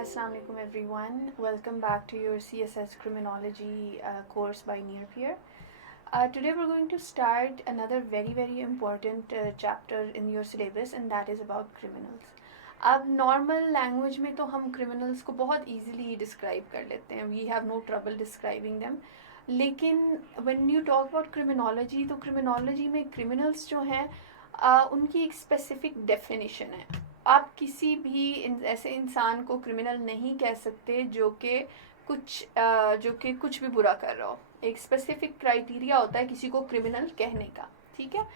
Assalamu alaikum everyone. Welcome back to your CSS Criminology course by Nearpeer. Today we're going to start another very important chapter in your syllabus, and that is about criminals. अब normal language में तो हम criminals को बहुत easily describe कर लेते हैं, we have no trouble describing them. लेकिन when you talk about criminology, तो क्रिमिनोलॉजी में क्रिमिनल्स जो हैं उनकी एक स्पेसिफिक डेफिनेशन है. आप किसी भी ऐसे इंसान को क्रिमिनल नहीं कह सकते जो कि कुछ भी बुरा कर रहा हो. एक स्पेसिफिक क्राइटेरिया होता है किसी को क्रिमिनल कहने का, ठीक है.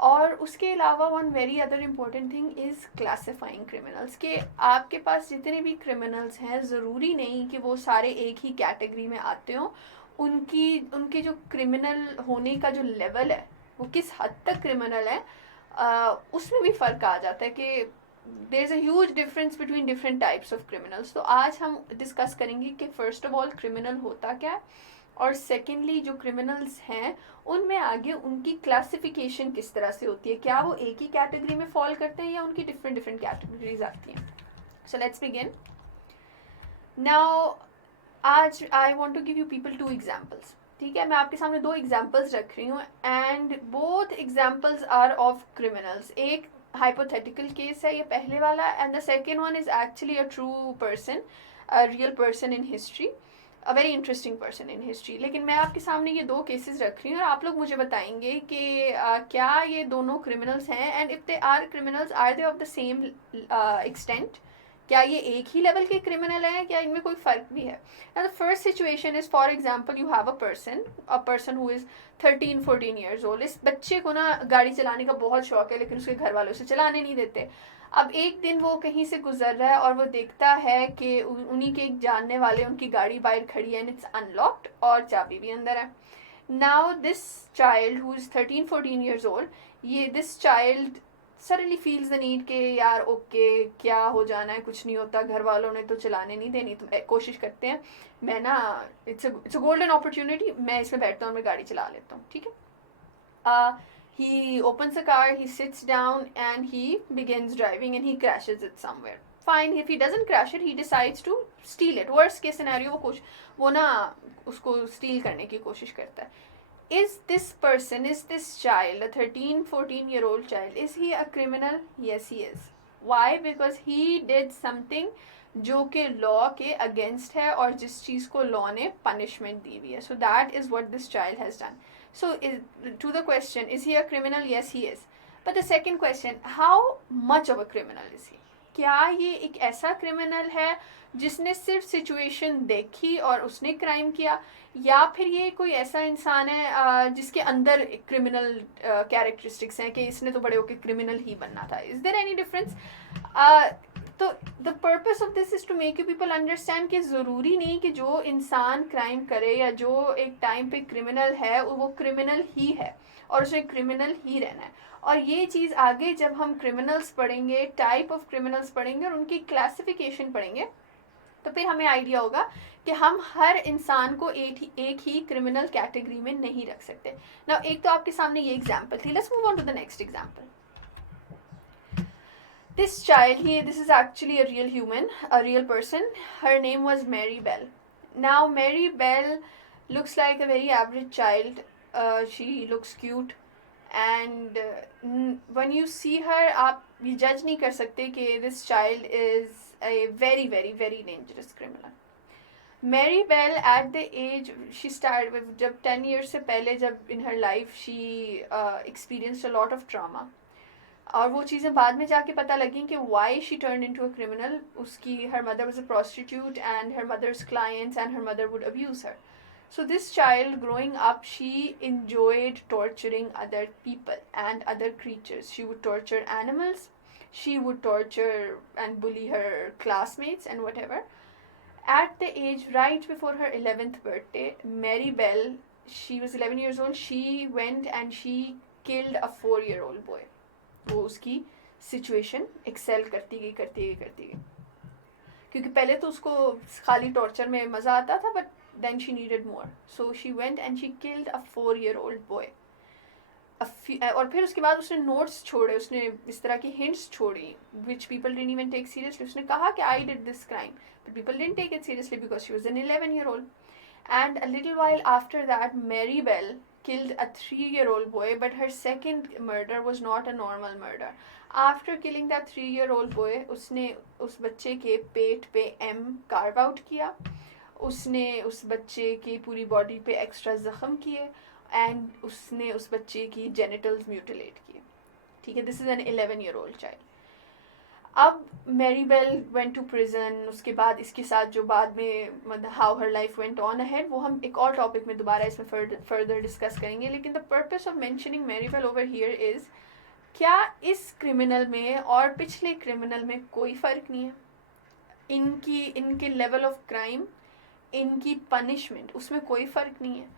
और उसके अलावा one very other important thing is classifying criminals. के आपके पास जितने भी क्रिमिनल्स हैं ज़रूरी नहीं कि वो सारे एक ही कैटेगरी में आते हों. उनके जो क्रिमिनल होने का जो लेवल है, वो किस हद तक क्रिमिनल है, उसमें भी फ़र्क आ जाता है कि there is a huge difference between different types of criminals. तो आज हम डिस्कस करेंगे कि फ़र्स्ट ऑफ ऑल क्रिमिनल होता क्या है, और सेकेंडली जो क्रिमिनल्स हैं उनमें आगे उनकी क्लासिफिकेशन किस तरह से होती है, क्या वो एक ही कैटेगरी में फॉल करते हैं या उनकी डिफरेंट कैटेगरीज आती हैं. So let's begin now. आज I want to give you people two examples. ठीक है, मैं आपके सामने दो एग्जांपल्स रख रही हूँ and both examples are of criminals. एक हाइपोथेटिकल केस है ये पहले वाला, and the second one is actually a true person, a real person in history, a very interesting person in history. लेकिन मैं आपके सामने ये दो केसेस रख रही हूँ और आप लोग मुझे बताएंगे कि क्या ये दोनों क्रिमिनल्स हैं, and if they are criminals are they of the same extent. क्या ये एक ही लेवल के क्रिमिनल हैं, क्या इनमें कोई फ़र्क भी है. Now the first situation is, for example, you have a person who is 13-14 years old. इस बच्चे को ना गाड़ी चलाने का बहुत शौक है, लेकिन उसके घर वालों से चलाने नहीं देते. अब एक दिन वो कहीं से गुजर रहा है और वो देखता है कि उन्हीं के एक जानने वाले उनकी गाड़ी बाहर खड़ी है एंड इट्स अनलॉक्ड और चाबी भी अंदर है. Now this child who is 13-14 years old, this child suddenly feels the need कि यार ओके क्या हो जाना है, कुछ नहीं होता, घर वालों ने तो चलाने नहीं देनी, तो कोशिश करते हैं, मैं ना इट्स अ गोल्डन अपॉर्चुनिटी, मैं इसमें बैठता हूँ, मैं गाड़ी चला लेता हूँ. ठीक है. He opens the car, he sits down and he begins driving and he crashes it somewhere. Fine, if he doesn't crash it, he decides to steal it. Worst case scenario, वो ना उसको steal करने की कोशिश करता है. Is this person, is this child, a 13-14-year-old child, is he a criminal? Yes, he is. Why? Because he did something जो कि लॉ के अगेंस्ट है और जिस चीज़ को लॉ ने पनिशमेंट दी हुई है. So that is what this child has done. So to the question, is he a criminal? Yes, he is. But the second question, how much of a criminal is he? क्या ये एक ऐसा criminal है जिसने सिर्फ situation देखी और उसने क्राइम किया, या फिर ये कोई ऐसा इंसान है जिसके अंदर क्रिमिनल कैरेक्टरिस्टिक्स हैं कि इसने तो बड़े होकर क्रिमिनल ही बनना था. Is there any difference? तो the purpose of this is to make you people understand कि ज़रूरी नहीं कि जो इंसान क्राइम करे या जो एक टाइम पे क्रिमिनल है वो क्रिमिनल ही है और उसे क्रिमिनल ही रहना है. और ये चीज़ आगे जब हम क्रिमिनल्स पढ़ेंगे, टाइप ऑफ क्रिमिनल्स पढ़ेंगे और उनकी क्लासिफिकेशन पढ़ेंगे, तो फिर हमें आइडिया होगा कि हम हर इंसान को एक ही क्रिमिनल कैटेगरी में नहीं रख सकते. ना एक तो आपके सामने ये एग्जाम्पल थी. Let's move on to the next example. This child, this is actually a real human, a real person. Her name was Mary Bell. Now, Mary Bell looks like a very average child. She looks cute. And when you see her, आप ये जज नहीं कर सकते कि this child is a very dangerous criminal. Mary Bell at the age, she started, जब 10 years से पहले, जब in her life she experienced a lot of trauma. और वो चीज़ें बाद में जाके पता लगी कि why she turn into a criminal. उसकी her mother was a prostitute and her mother's clients and her mother would abuse her. So this child growing up, she enjoyed torturing other people and other creatures. She would torture animals, she would torture and bully her classmates and whatever. At the age right before her 11th birthday, Mary Bell, she was 11 years old, she went and she killed a 4-year-old boy. वो उसकी situation Excel करती गई क्योंकि पहले तो उसको खाली torture में मज़ा आता था, but then she needed more, so she went and she killed a 4-year-old boy. और फिर उसके बाद उसने नोट्स छोड़े, उसने इस तरह की हिंट्स छोड़ी which people didn't even take seriously. उसने कहा कि I did this crime, but people didn't take it seriously because she was an 11-year-old. And a little while after that, Mary Bell killed a 3-year-old boy, but her second murder was not a normal murder. After killing that 3-year-old boy, उसने उस बच्चे के पेट पे M carve out किया, उसने उस बच्चे की पूरी बॉडी पे एक्स्ट्रा ज़ख्म किए, एंड उसने उस बच्चे की जेनिटल्स म्यूटिलेट किए. ठीक है, this is an 11-year-old child. अब Mary Bell went to prison. उसके बाद इसके साथ जो बाद में मतलब how her life went on ahead, वो हम एक और टॉपिक में दोबारा इसमें फर्दर डिस्कस करेंगे. लेकिन the purpose of mentioning Mary Bell over here is, क्या इस क्रिमिनल में और पिछले क्रिमिनल में कोई फ़र्क नहीं है? इनके लेवल ऑफ क्राइम, इनकी पनिशमेंट, उसमें कोई फ़र्क नहीं है.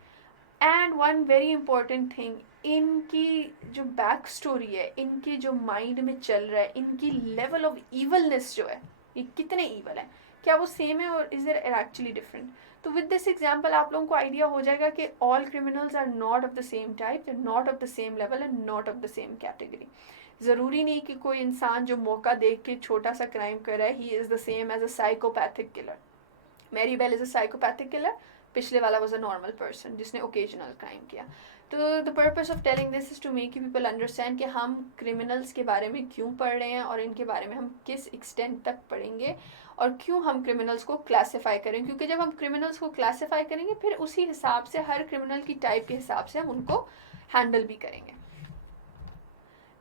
And one very important thing, इनकी जो बैक स्टोरी है, इनके जो माइंड में चल रहा है, इनकी लेवल ऑफ ईवलनेस जो है, ये कितने ईवल है, क्या वो सेम है और इज देयर एक्चुअली डिफरेंट? तो विद दिस एग्जांपल आप लोगों को आइडिया हो जाएगा कि all criminals are not of the same type, not of the same level and not of the same category. ज़रूरी नहीं कि कोई इंसान जो मौका देख के छोटा सा क्राइम कर रहा है, he is the same as a psychopathic killer. Mary Bell is a psychopathic killer, पिछले वाला वॉज अ नॉर्मल पर्सन जिसने ओकेजनल क्राइम किया. तो the purpose of telling this is to make you people understand कि हम criminals के बारे में क्यों पढ़ रहे हैं और इनके बारे में हम किस एक्सटेंट तक पढ़ेंगे और क्यों हम क्रिमिनल्स को क्लासीफाई करें. क्योंकि जब हम क्रिमिनल्स को क्लासीफाई करेंगे, फिर उसी हिसाब से हर क्रिमिनल की टाइप के हिसाब से हम उनको हैंडल भी करेंगे.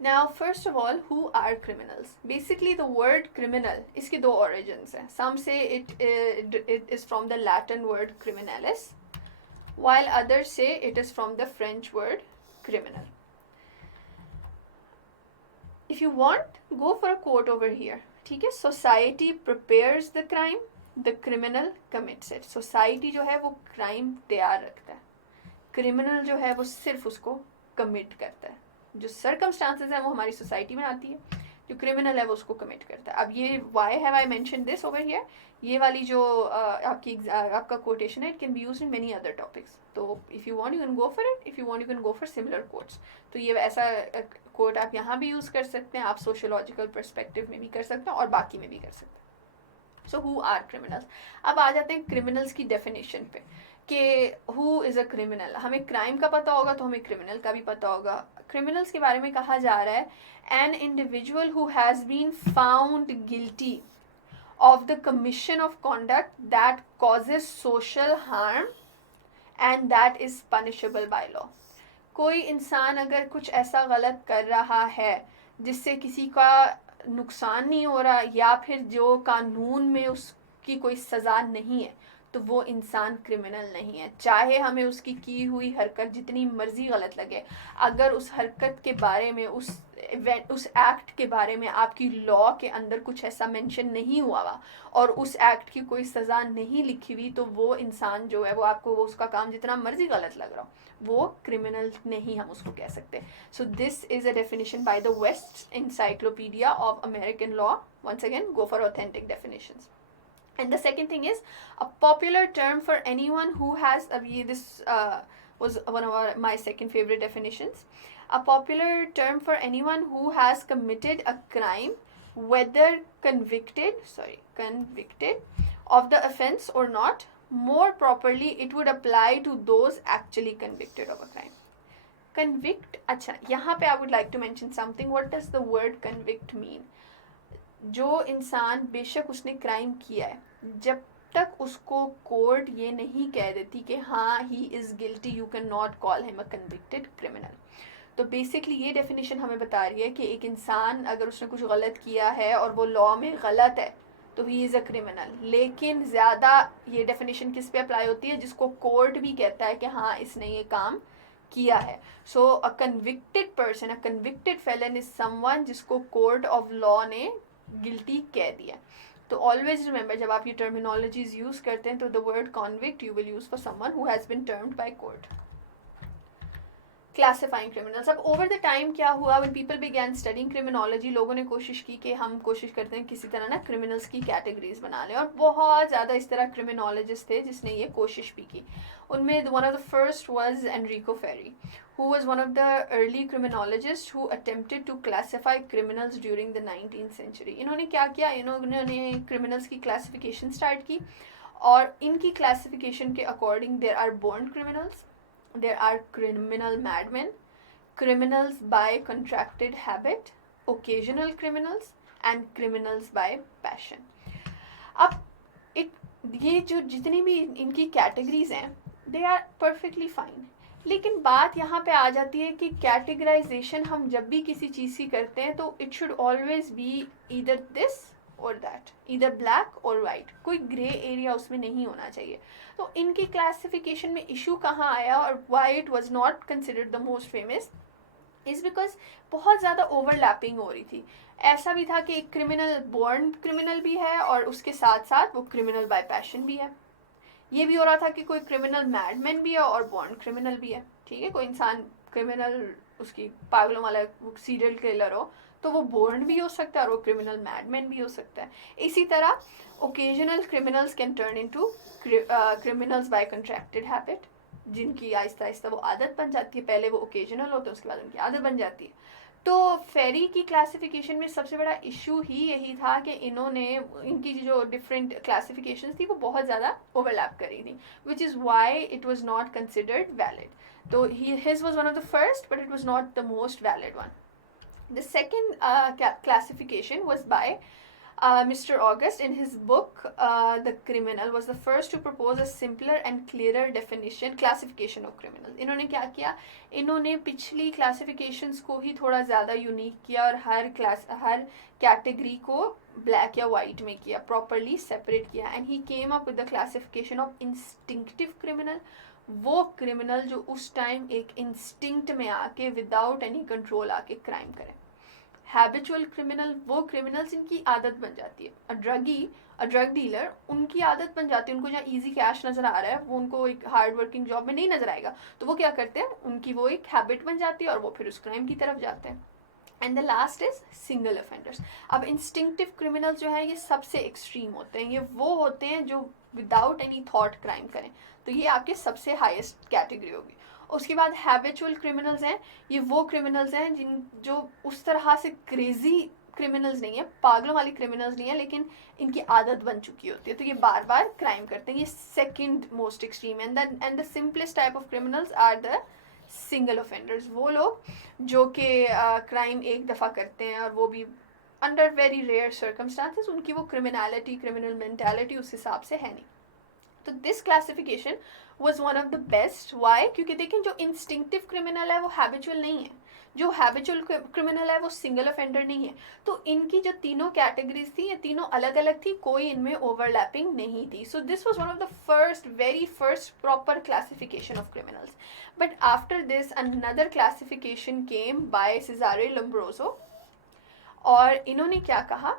Now, first of all, who are criminals? Basically, the word criminal, इसके दो origins हैं. Some say it is from the Latin word criminalis, while others say it is from the French word criminal. If you want, go for a quote over here. ठीक है, society prepares the crime, the criminal commits it. Society जो है वो crime तैयार रखता है, criminal जो है वो सिर्फ उसको commit करता है. जो सर्कमस्टांसेस है वो हमारी सोसाइटी में आती है, जो क्रिमिनल है वो उसको कमिट करता है. अब ये why have I mention this over here, ये वाली जो आपका कोटेशन है, it can be used in many other topics. तो if you want you can go for it, if you want you can go for similar quotes. तो ये ऐसा coat आप यहाँ भी यूज़ कर सकते हैं, आप सोशियोलॉजिकल पर्सपेक्टिव में भी कर सकते हैं और बाकी में भी कर सकते हैं. So who are criminals. अब आ जाते हैं क्रिमिनल्स की डेफिनेशन पे कि हु इज़ अ क्रिमिनल. हमें क्राइम का पता होगा तो हमें क्रिमिनल का भी पता होगा. क्रिमिनल्स के बारे में कहा जा रहा है an individual who has been found guilty of the commission of conduct that causes social harm and that is punishable by law. कोई इंसान अगर कुछ ऐसा गलत कर रहा है जिससे किसी का नुकसान नहीं हो रहा या फिर जो कानून में उसकी कोई सज़ा नहीं है, तो वो इंसान क्रिमिनल नहीं है. चाहे हमें उसकी की हुई हरकत जितनी मर्जी गलत लगे, अगर उस हरकत के बारे में, उस एक्ट के बारे में आपकी लॉ के अंदर कुछ ऐसा मेंशन नहीं हुआ हुआ और उस एक्ट की कोई सज़ा नहीं लिखी हुई, तो वो इंसान जो है वो आपको वो उसका काम जितना मर्जी गलत लग रहा हो, वो क्रिमिनल नहीं हम उसको कह सकते. So this is a definition by the West encyclopedia of American law. Once again, go for authentic definitions. And the second thing is a popular term for anyone who has, this was one of my second favorite definitions. A popular term for anyone who has committed a crime, whether convicted of the offense or not. More properly, it would apply to those actually convicted of a crime. Convict, अच्छा, यहाँ पे I would like to mention something. What does the word convict mean? जो इंसान बेशक उसने crime किया है, जब तक उसको कोर्ट ये नहीं कह देती कि हाँ he is guilty, you can not call him a convicted criminal. तो बेसिकली ये डेफिनेशन हमें बता रही है कि एक इंसान अगर उसने कुछ गलत किया है और वो लॉ में गलत है तो ही इज़ अ क्रिमिनल. लेकिन ज़्यादा ये डेफिनेशन किस पे अप्लाई होती है? जिसको कोर्ट भी कहता है कि हाँ इसने ये काम किया है. So a convicted person, a convicted felon is someone जिसको कोर्ट ऑफ लॉ ने गिल्टी कह दिया. तो ऑलवेज रिमेंबर, जब आप ये टर्मिनोलॉजीज यूज़ करते हैं तो the word convict you will use for someone who has been termed by court. Classifying criminals. अब ओवर द टाइम क्या हुआ, when people began studying criminology, लोगों ने कोशिश की कि हम कोशिश करते हैं किसी तरह ना क्रिमिनल्स की कैटेगरीज बना लें, और बहुत ज़्यादा इस तरह क्रिमिनोलॉजिस्ट थे जिसने ये कोशिश भी की। उनमें one of the first was Enrico Ferri, who was one of the early criminologists who attempted to classify criminals during the 19th century. इन्होंने क्या किया, इन्होंने criminals की classification start की, और इनकी classification के according there are born criminals, there are criminal madmen, criminals by contracted habit, occasional criminals and criminals by passion. अब ये जो जितनी भी इनकी कैटेगरीज हैं दे आर परफेक्टली फाइन, लेकिन बात यहाँ पे आ जाती है कि कैटेगराइजेशन हम जब भी किसी चीज़ की करते हैं तो it should always be either this और दैट, ईदर ब्लैक और वाइट, कोई ग्रे एरिया उसमें नहीं होना चाहिए। तो इनकी क्लासिफिकेशन में इशू कहाँ आया और Y it was not considered the most famous is because बहुत ज़्यादा ओवरलैपिंग हो रही थी। ऐसा भी था कि एक क्रिमिनल बोर्न क्रिमिनल भी है और उसके साथ साथ वो क्रिमिनल बाय पैशन भी है। ये भी हो रहा था कि कोई क्रिमिनल मैडमैन भी है और बॉर्न क्रिमिनल भी है। ठीक है, कोई इंसान क्रिमिनल उसकी पागलों वाला सीरियल किलर हो तो वो बोर्न भी हो सकता है और वो क्रिमिनल मैडमैन भी हो सकता है। इसी तरह occasional criminals can turn into criminals by contracted habit, जिनकी आहिस्ता आहिस्ता वो आदत बन जाती है। पहले वो ओकेजनल होते हैं, उसके बाद उनकी आदत बन जाती है। तो फेरी की क्लासिफिकेशन में सबसे बड़ा इशू ही यही था कि इन्होंने इनकी जो डिफरेंट क्लासिफिकेशंस थी वो बहुत ज़्यादा ओवरलैप करी थी, which is why it was not considered valid. तो his was one of the first but it was not the most valid one. The second classification was by Mr. August in his book The Criminal, was the first to propose a simpler and clearer definition classification of criminals. इन्होंने क्या किया, इन्होंने पिछली classifications को ही थोड़ा ज़्यादा unique किया और हर कैटेगरी को ब्लैक या वाइट में किया, प्रॉपरली सेपरेट किया। And he came up with the classification of instinctive criminal, वो क्रिमिनल जो उस टाइम एक इंस्टिंक्ट में आके विदाउट एनी कंट्रोल आके क्राइम करें। हैबिचुअल क्रिमिनल, वो क्रिमिनल्स इनकी आदत बन जाती है। अ ड्रग डीलर, उनकी आदत बन जाती है, उनको जहाँ इजी कैश नज़र आ रहा है वो उनको एक हार्ड वर्किंग जॉब में नहीं नज़र आएगा, तो वो क्या करते हैं, उनकी वो एक हैबिट बन जाती है और वो फिर उस क्राइम की तरफ जाते हैं। And the last is single offenders. अब इंस्टिंक्टिव क्रिमिनल जो है ये सबसे एक्सट्रीम होते हैं, ये वो होते हैं जो विदाउट एनी थॉट क्राइम करें, तो ये आपके सबसे हाईएस्ट कैटेगरी होगी। उसके बाद हैबिचुअल क्रिमिनल्स हैं, ये वो क्रिमिनल्स हैं जो उस तरह से क्रेजी क्रिमिनल्स नहीं है, पागलों वाली क्रिमिनल्स नहीं है, लेकिन इनकी आदत बन चुकी होती है तो ये बार बार क्राइम करते हैं। ये second most extreme. And the simplest type of criminals are the single offenders, वो लोग जो कि क्राइम एक दफ़ा करते हैं और वो भी अंडर वेरी रेयर सर्कमस्टांसेस, उनकी वो क्रिमिनल मेंटालिटी उस हिसाब से है नहीं। तो this classification was one of the best. Why? क्योंकि देखें जो इंस्टिंक्टिव क्रिमिनल है वो हैबिचुअल नहीं है, जो हैबिचुअल क्रिमिनल है वो सिंगल ऑफेंडर नहीं है। तो इनकी जो तीनों कैटेगरीज थी ये तीनों अलग अलग थी, कोई इनमें ओवरलैपिंग नहीं थी। So this was one of the very first proper classification of criminals. But after this another classification came by Cesare Lombroso, और इन्होंने क्या कहा,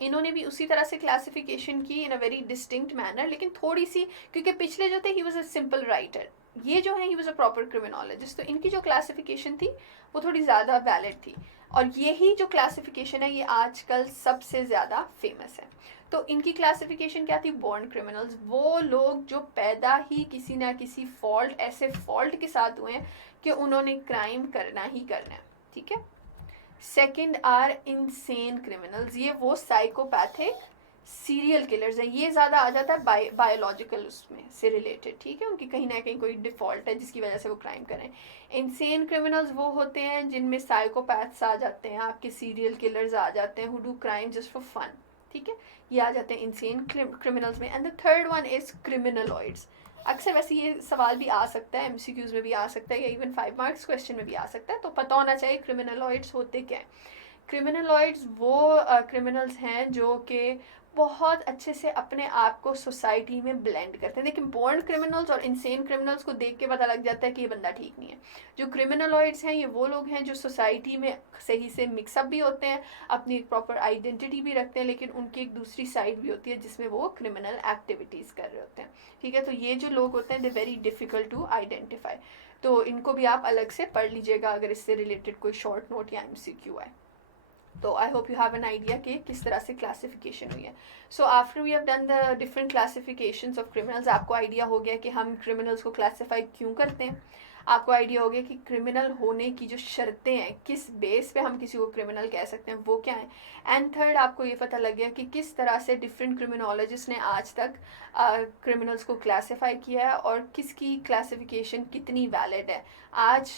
इन्होंने भी उसी तरह से क्लासिफिकेशन की इन अ वेरी डिस्टिंक्ट मैनर, लेकिन थोड़ी सी, क्योंकि पिछले जो थे he was a simple writer, ये जो है he was a proper criminologist, तो इनकी जो क्लासिफिकेशन थी वो थोड़ी ज़्यादा वैलिड थी। और यही जो क्लासिफिकेशन है ये आजकल सबसे ज़्यादा फेमस है। तो इनकी क्लासिफिकेशन क्या थी, बोर्न क्रिमिनल्स, वो लोग जो पैदा ही किसी ना किसी फॉल्ट, ऐसे फॉल्ट के साथ हुए हैं कि उन्होंने क्राइम करना ही करना है। ठीक है। सेकेंड आर इंसेन क्रिमिनल्स, ये वो साइकोपैथिक सीरियल किलर्स हैं, ये ज़्यादा आ जाता है बायोलॉजिकल उसमें से रिलेटेड। ठीक है, उनकी कहीं ना कहीं कोई डिफ़ॉल्ट है जिसकी वजह से वो क्राइम करें। इंसेन क्रिमिनल्स वो होते हैं जिनमें साइकोपैथ्स आ जाते हैं, आपके सीरियल किलर्स आ जाते हैं who do crime just for fun. ठीक है, ये आ जाते हैं इंसेन क्रिमिनल्स में। And the third one is criminaloids. अक्सर वैसे ये सवाल भी आ सकता है, MCQs में भी आ सकता है या इवन 5 मार्क्स क्वेश्चन में भी आ सकता है, तो पता होना चाहिए क्रिमिनलॉइड्स होते क्या हैं। क्रिमिनलॉइड्स वो क्रिमिनल्स हैं जो कि बहुत अच्छे से अपने आप को सोसाइटी में ब्लेंड करते हैं। देखिए बॉर्न क्रिमिनल्स और इंसेन क्रिमिनल्स को देख के पता लग जाता है कि ये बंदा ठीक नहीं है। जो क्रिमिनलॉइड्स हैं ये वो लोग हैं जो सोसाइटी में सही से मिक्सअप भी होते हैं, अपनी एक प्रॉपर आइडेंटिटी भी रखते हैं, लेकिन उनकी एक दूसरी साइड भी होती है जिसमें वो क्रिमिनल एक्टिविटीज़ कर रहे होते हैं। ठीक है, तो ये जो लोग होते हैं they very difficult to identify. तो इनको भी आप अलग से पढ़ लीजिएगा अगर इससे रिलेटेड कोई शॉर्ट नोट या MCQ है। तो I hope you have an idea कि किस तरह से क्लासिफिकेशन हुई है। So after we have done the different classifications of criminals, आपको आइडिया हो गया कि हम क्रिमिनल्स को क्लासीफाई क्यों करते हैं, आपको आइडिया हो गया कि क्रिमिनल होने की जो शर्तें हैं, किस बेस पे हम किसी को क्रिमिनल कह सकते हैं, वो क्या है। एंड थर्ड, आपको ये पता लग गया कि किस तरह से डिफरेंट क्रिमिनोलॉजिस्ट ने आज तक क्रिमिनल्स को क्लासीफाई किया है और किसकी क्लासिफिकेशन कितनी वैलिड है। आज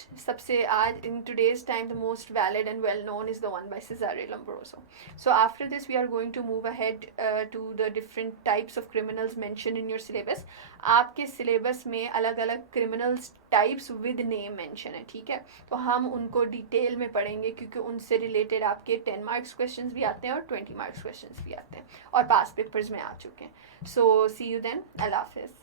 इन today's time the most valid and well known is the one by Cesare Lombroso. So after this we are going to move ahead to the different types of criminals mentioned in your syllabus. आपके syllabus में अलग अलग criminals types with name mention है, ठीक है। तो हम उनको डिटेल में पढ़ेंगे क्योंकि उनसे रिलेटेड आपके 10 मार्क्स क्वेश्चंस भी आते हैं और 20 मार्क्स क्वेश्चंस भी आते हैं और पास पेपर्स में आ चुके हैं। सो सी यू देन, अल्लाह हाफिज़।